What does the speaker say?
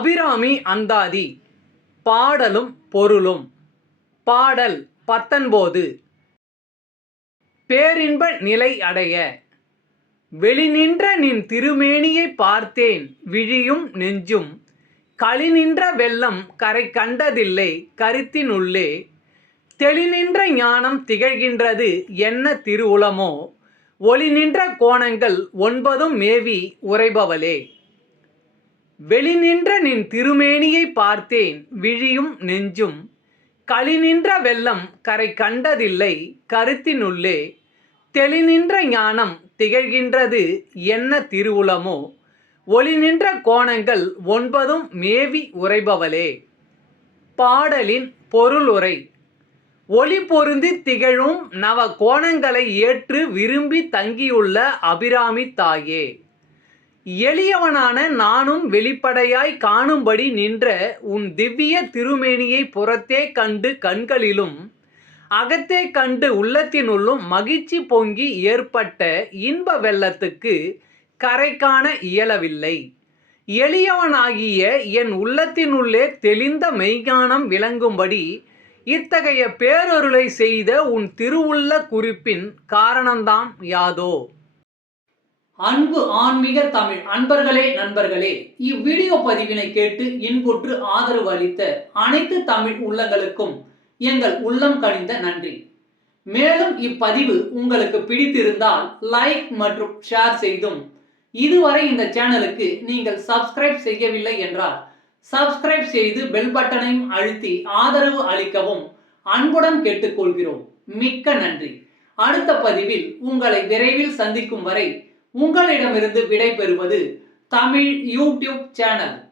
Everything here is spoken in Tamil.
அபிராமி அந்தாதி. பாடலும் பொருளும். பாடல் 19. பேரின்ப நிலை அடைய. வெளிநின்ற நின் திருமேனியைப் பார்த்தேன் விழியும் நெஞ்சும். களிநின்ற வெள்ளம் கரை கண்டதில்லை கருத்தினுள்ளே. தெளிநின்ற ஞானம் திகழ்கின்றது என்ன திருவுளமோ. ஒளிநின்ற கோணங்கள் 9 மேவி உரைபவளே. வெளிநின்ற நின் திருமேனியைப் பார்த்தேன் விழியும் நெஞ்சும். களிநின்ற வெள்ளம் கரை கண்டதில்லை கருத்தினுள்ளே. தெளிநின்ற ஞானம் திகழ்கின்றது என்ன திருவுளமோ. ஒளிநின்ற கோணங்கள் 9 மேவி உரைபவளே. பாடலின் பொருளுரை. ஒளி பொருந்தி திகழும் நவ கோணங்களை ஏற்று விரும்பி தங்கியுள்ள அபிராமி தாயே. எளியவனான நானும் வெளிப்படையாய் காணும்படி நின்ற உன் திவ்ய திருமேனியை புறத்தே கண்டு கண்களிலும் அகத்தே கண்டு உள்ளத்தினுள்ளும் மகிழ்ச்சி பொங்கி ஏற்பட்ட இன்ப வெள்ளத்துக்கு கரை காண இயலவில்லை. எளியவனாகிய என் உள்ளத்தினுள்ளே தெளிந்த மெய்ஞானம் விளங்கும்படி இத்தகைய பேரருளை செய்த உன் திருவுள்ள குறிப்பின் காரணம்தாம் யாதோ. அன்பு ஆன்மீக தமிழ் அன்பர்களே, நண்பர்களே, இவ்வீடியோ பதிவினை கேட்டு இன்புற்று ஆதரவு அளித்த அனைத்து தமிழ் உள்ளங்களுக்கும் எங்கள் உள்ளம் கனிந்த நன்றி. மேலும் இப்பதிவு உங்களுக்கு பிடித்திருந்தால் லைக் மற்றும் ஷேர் செய்தும், இதுவரை இந்த சேனலுக்கு நீங்கள் சப்ஸ்கிரைப் செய்யவில்லை என்றால் சப்ஸ்கிரைப் செய்து பெல் பட்டனையும் அழுத்தி ஆதரவு அளிக்கவும் அன்புடன் கேட்டுக்கொள்கிறோம். மிக்க நன்றி. அடுத்த பதிவில் உங்களை விரைவில் சந்திக்கும் வரை உங்களிடமிருந்து விடை பெறுவது தமிழ் யூடியூப் சேனல்.